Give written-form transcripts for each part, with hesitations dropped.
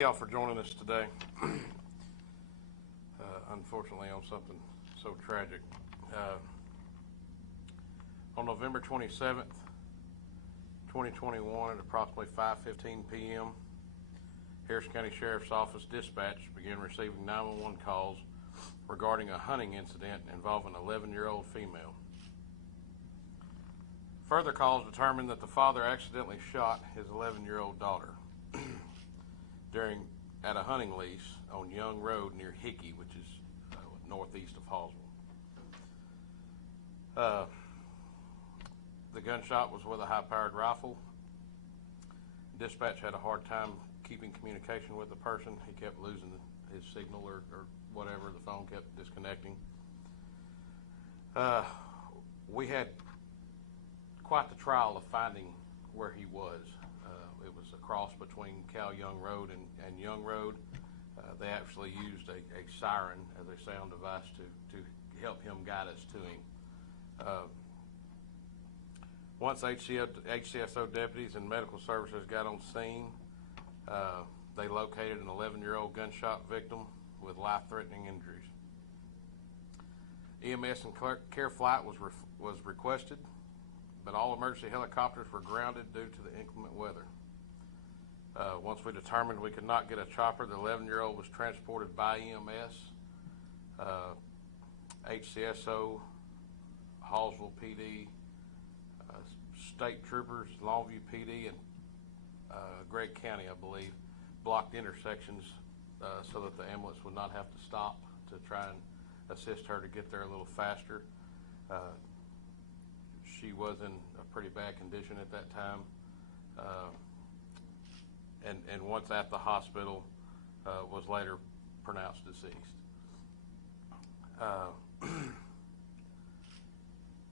Y'all for joining us today. Unfortunately, on something so tragic. On November 27th, 2021, at approximately 5:15 p.m., Harrison County Sheriff's Office dispatch began receiving 911 calls regarding a hunting incident involving an 11-year-old female. Further calls determined that the father accidentally shot his 11-year-old daughter at a hunting lease on Young Road near Hickey, which is northeast of Hallsville. The gunshot was with a high-powered rifle. Dispatch had a hard time keeping communication with the person. He kept losing his signal or whatever. The phone kept disconnecting. We had quite the trial of finding where he was. It was a cross between Cal Young Road and Young Road. They actually used a siren as a sound device to help him guide us to him. Once HCSO deputies and medical services got on scene, they located an 11-year-old gunshot victim with life-threatening injuries. EMS and care flight was requested, but all emergency helicopters were grounded due to the inclement weather. Once we determined we could not get a chopper, the 11-year-old was transported by EMS, HCSO, Hallsville PD, state troopers, Longview PD, and Gregg County, I believe, blocked intersections so that the ambulance would not have to stop to try and assist her to get there a little faster. She was in a pretty bad condition at that time. And once at the hospital, was later pronounced deceased.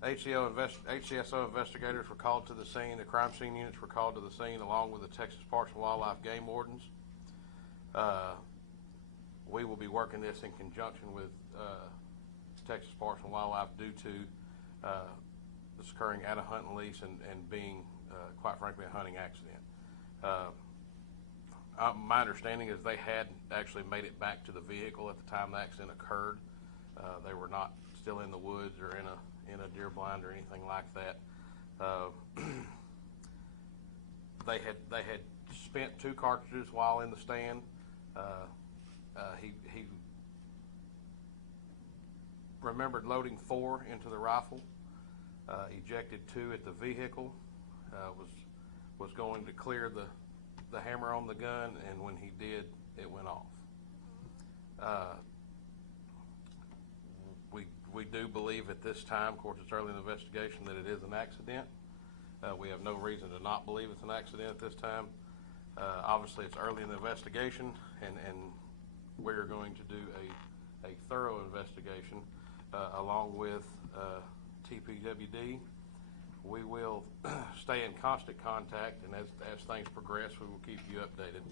HCSO investigators were called to the scene. The crime scene units were called to the scene along with the Texas Parks and Wildlife game wardens. We will be working this in conjunction with Texas Parks and Wildlife due to this occurring at a hunting lease and being, quite frankly, a hunting accident. My understanding is they had actually made it back to the vehicle at the time the accident occurred. They were not still in the woods or in a deer blind or anything like that. They had spent 2 cartridges while in the stand. He remembered loading 4 into the rifle. Ejected 2 at the vehicle. Was going to clear the hammer on the gun, and when he did, it went off. We do believe at this time, of course it's early in the investigation, that it is an accident. We have no reason to not believe it's an accident at this time. Obviously it's early in the investigation, and we're going to do a thorough investigation along with TPWD. We will stay in constant contact, and as things progress, we will keep you updated.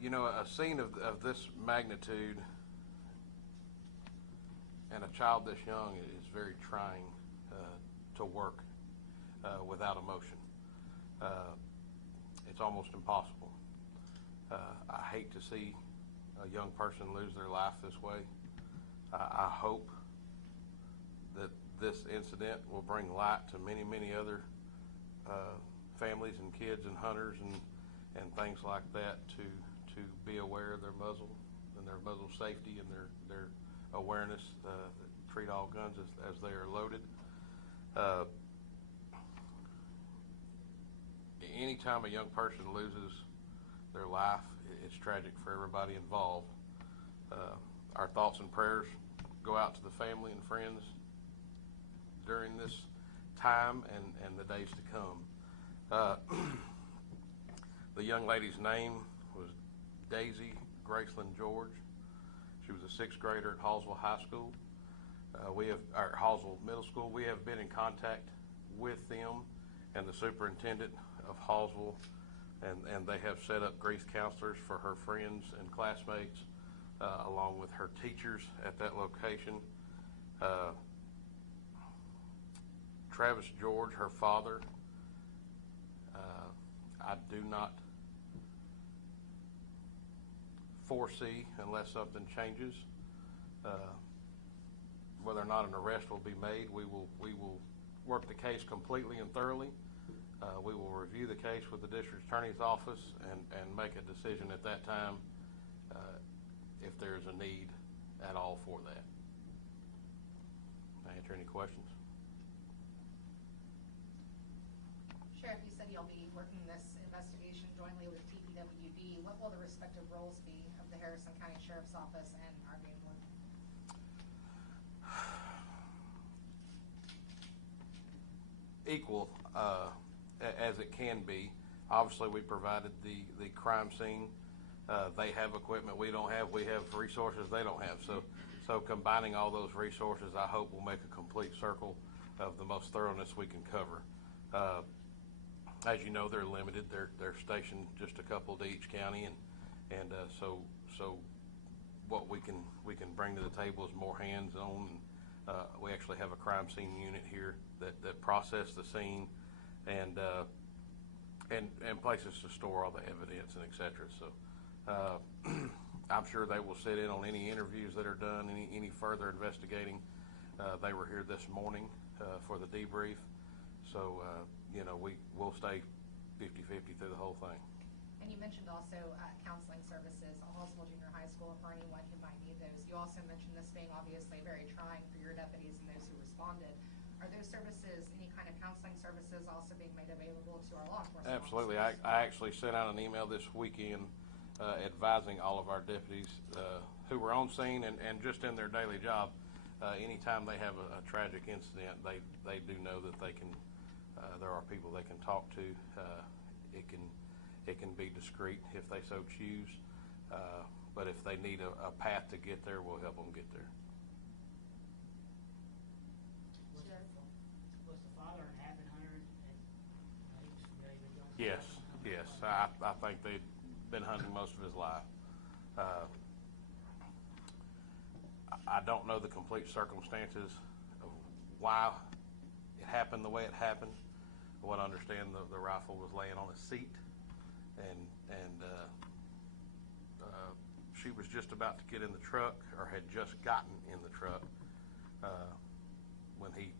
You know, a scene of this magnitude and a child this young is very trying to work without emotion. It's almost impossible. I hate to see a young person lose their life this way. I hope that this incident will bring light to many, many other families and kids and hunters and things like that to be aware of their muzzle and their muzzle safety and their awareness, treat all guns as they are loaded. Anytime a young person loses their life, it's tragic for everybody involved. Our thoughts and prayers go out to the family and friends during this time and the days to come. The young lady's name was Daisy Graceland George. She was a 6th grader at Hallsville High School. Hallsville Middle School. We have been in contact with them and the superintendent of Hallsville, and they have set up grief counselors for her friends and classmates, along with her teachers at that location. Travis George, her father, do not foresee, unless something changes, whether or not an arrest will be made. We will work the case completely and thoroughly. We will review the case with the district attorney's office and make a decision at that time if there's a need at all for that. Can I answer any questions? Sheriff, you said you'll be working this investigation jointly with TPWD. What will the respective roles be of the Harrison County Sheriff's Office and our game warden? Equal as it can be. Obviously, we provided the crime scene. They have equipment we don't have. We have resources they don't have. So combining all those resources, I hope, will make a complete circle of the most thoroughness we can cover. As you know, they're limited. They're stationed just a couple to each county, and so what we can bring to the table is more hands-on. We actually have a crime scene unit here that process the scene and places to store all the evidence and et cetera. So I'm sure they will sit in on any interviews that are done, any further investigating. They were here this morning for the debrief. So, we'll stay 50-50 through the whole thing. And you mentioned also counseling services, Hallsville Junior High School, for anyone who might need those. You also mentioned this being obviously very trying for your deputies and those who responded. Are those services, any kind of counseling services, also being made available to our law enforcement Absolutely. officers? I actually sent out an email this weekend advising all of our deputies who were on scene and just in their daily job. Anytime they have a tragic incident, they do know that they can. There are people they can talk to. It can be discreet if they so choose. But if they need a path to get there, we'll help them get there. Was the father an avid hunter? Yes. I think they've been hunting most of his life. I don't know the complete circumstances of why it happened the way it happened. What I understand, the rifle was laying on a seat, and she was just about to get in the truck, or had just gotten in the truck, when he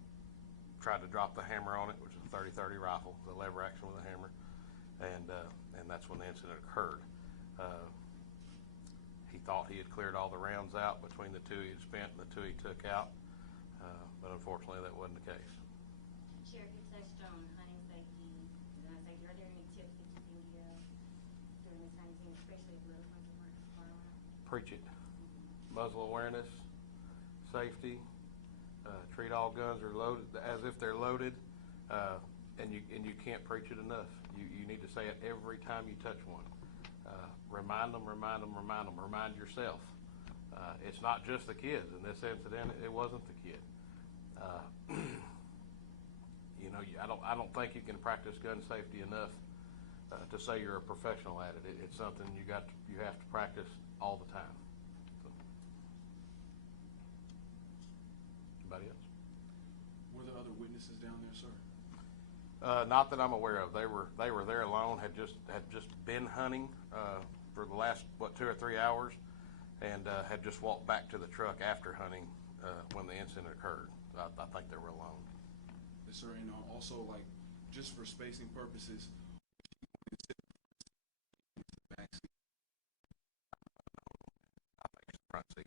tried to drop the hammer on it, which is a 30-30 rifle, the lever action with a hammer, and that's when the incident occurred. He thought he had cleared all the rounds out between the two he had spent and the two he took out, but unfortunately that wasn't the case. Sheriff, you touched on hunting safety, gun safety. Are there any tips that you can give during this hunting season, especially if little ones are firearms? Preach it. Muzzle awareness, safety. Treat all guns are loaded as if they're loaded, and you can't preach it enough. You need to say it every time you touch one. Remind them. Remind yourself. It's not just the kids. In this incident, it wasn't the kid. I don't think you can practice gun safety enough to say you're a professional at it. It's something you have to practice all the time. So. Anybody else? Were there other witnesses down there, sir? Not that I'm aware of. They were there alone. Had just been hunting for the last 2 or 3 hours, and had just walked back to the truck after hunting when the incident occurred. I think they were alone. Yes, sir. And also, just for spacing purposes, Front seat.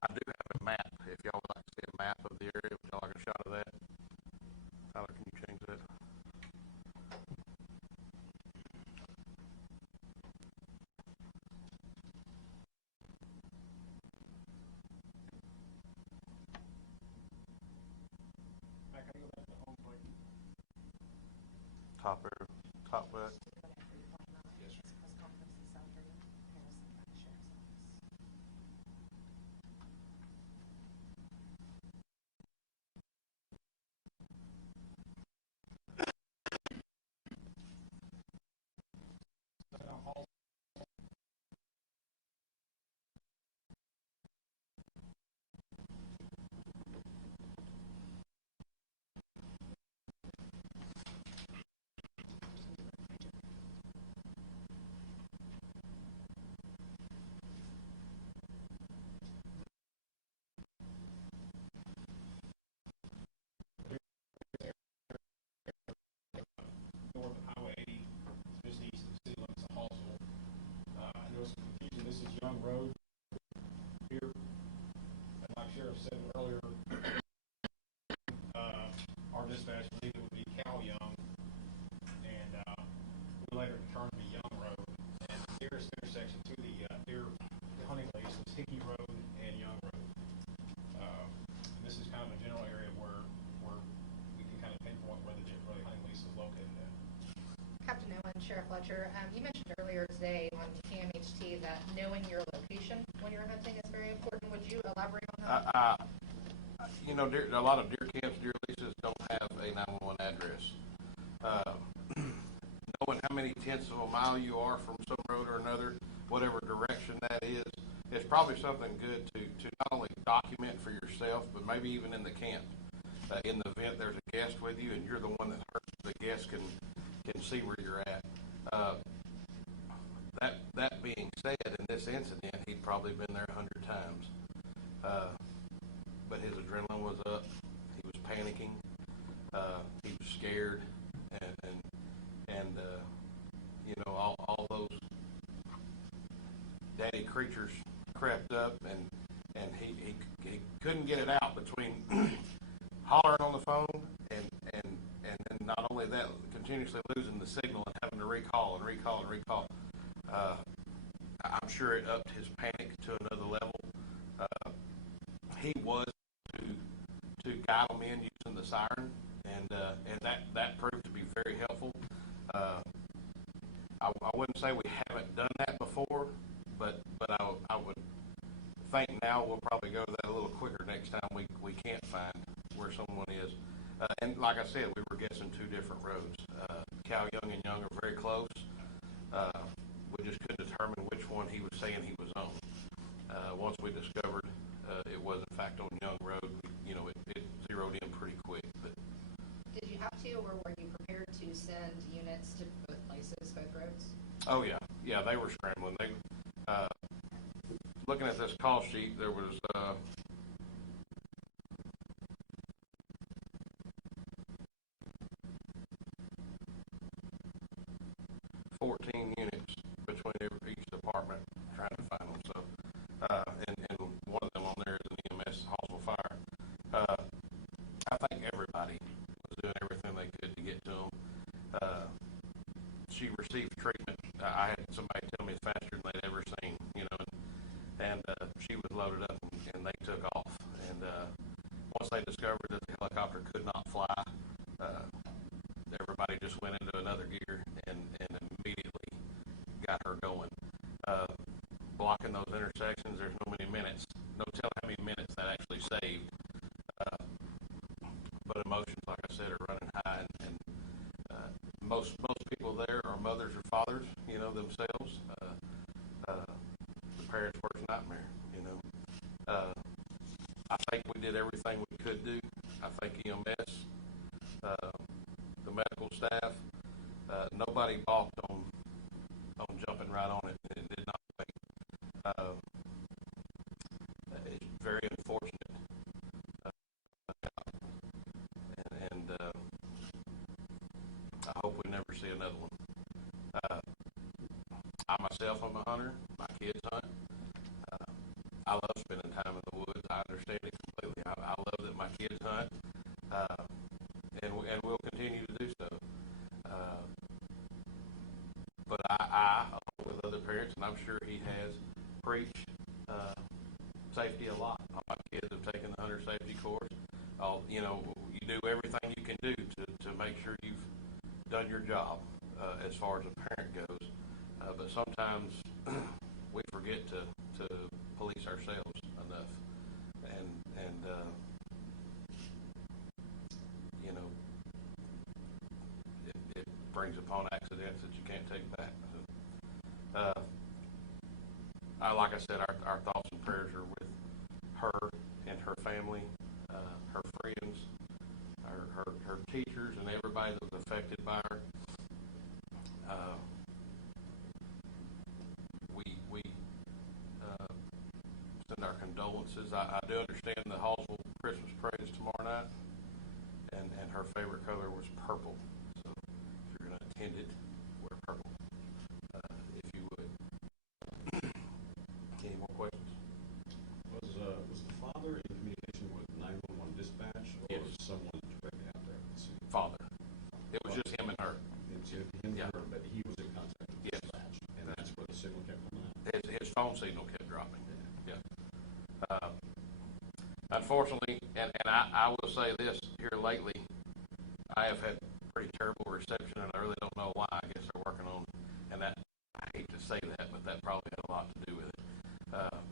I do have a map. If y'all would like to see a map of the area, would y'all like a shot of that? Tyler, can you change that? Top left. yes, sir. Press conference this afternoon, Harrison County Sheriff's Office. there was some confusion. This is Young Road here. And like Sheriff said earlier, our dispatch believed it would be Cal Young, and we later determined to be Young Road. And the nearest intersection to the hunting lease was Hickey Road and Young Road. And this is kind of a general area where we can kind of pinpoint where the hunting lease is located at. Captain Owen, Sheriff Fletcher, you mentioned earlier today on KMHT that knowing your location when you're hunting is very important. Would you elaborate on that? You know, a lot of deer camps, deer leases don't have a 911 address. Knowing how many tenths of a mile you are from some road or another, whatever direction that is, it's probably something good to not only document for yourself, but maybe even in the camp. In the event there's a guest with you and you're the one that hurts, the guest can see where you're at. That being said, in this incident, he'd probably been there 100 times. But his adrenaline was up. He was panicking. He was scared, and you know, all those daddy creatures crept up, and he couldn't get it out between hollering on the phone and then not only that, continuously losing the signal and having to recall and recall and recall. I'm sure it upped his panic to another level. He was to guide them in using the siren, and that proved to be very helpful. I wouldn't say we haven't done that before, but I would think now we'll probably go to that a little quicker next time we can't find where someone is. And like I said, we were guessing two different roads. Cal Young and Young are very close. We just couldn't determine which one he was saying he was on. Once we discovered it was in fact on Young Road, you know, it zeroed in pretty quick. But Did you have to, or were you prepared to send units to both places, both roads? oh yeah, they were scrambling. They looking at this call sheet, there was 14 units between each department trying to find them. So, and one of them on there is an EMS Hallsville Fire. I think everybody was doing everything they could to get to them. She received treatment. I had somebody tell me faster than they'd ever seen, you know, and she was loaded up and they took off. And once they discovered that the helicopter could not fly, everybody just went into another gear and immediately got her going. Blocking those intersections, there's no many minutes, no telling how many minutes that actually saved. But emotions, like I said, are running high, and most people there are mothers or fathers, you know, themselves. The parents' worst nightmare, you know. I think we did everything we could do. I think EMS, the medical staff, nobody balked on jumping right on it. It did not wait. It's very unfortunate, and I hope we never see another one. I myself am a hunter. My kids hunt. I love spending time in the woods. I understand it completely. I love that my kids hunt, and we'll continue to do so. But I, along with other parents, and I'm sure he has, preached safety a lot. My kids have taken the hunter safety course. You know, you do everything you can do to make sure you've done your job as far as a parent goes. But sometimes we forget to police ourselves enough, and you know, it brings upon accidents that you can't take back. Like I said, our thoughts and prayers are with her and her family, her friends, her teachers, and everybody that was affected by her. We send our condolences. I do understand the Hallsville Christmas parade is tomorrow night, and her favorite color was purple. So if you're going to attend it, wear purple, if you would. Yeah. but he was in contact with Yes. dispatch, and that's where the signal kept coming out. His phone signal kept dropping. Yeah. Unfortunately, and I will say this here lately, I have had pretty terrible reception, and I really don't know why. I guess they're working on, and that, I hate to say that, but that probably had a lot to do with it.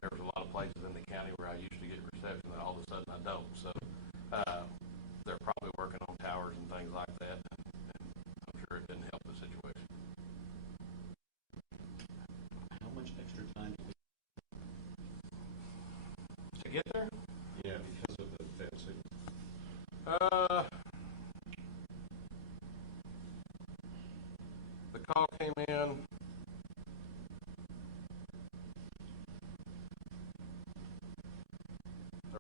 There was a lot of places in the county where I used to get reception, and all of a sudden I don't. So they're probably working on towers and things like that, and I'm sure it didn't help the situation. How much extra time did we? To get there? Yeah, because of the failed signal. The call came in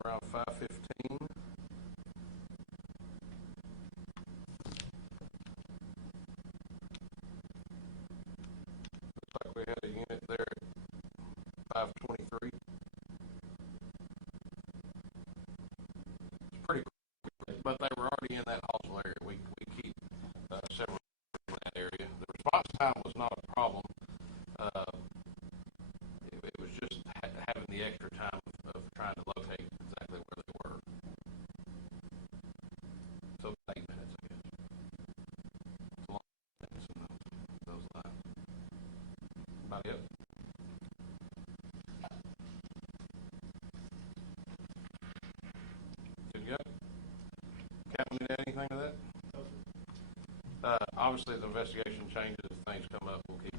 around 5:15. Looks like we had a unit there at 5:23. It's pretty quick, but they were already in that hostile area. We keep several in that area. The response time was not a problem. It was just having the extra time of trying to locate exactly where they were. So 8 minutes, I guess. It's a long minutes in those lines. About it. Good to go? Captain, you add anything to that? Obviously, as the investigation changes, if things come up, we'll keep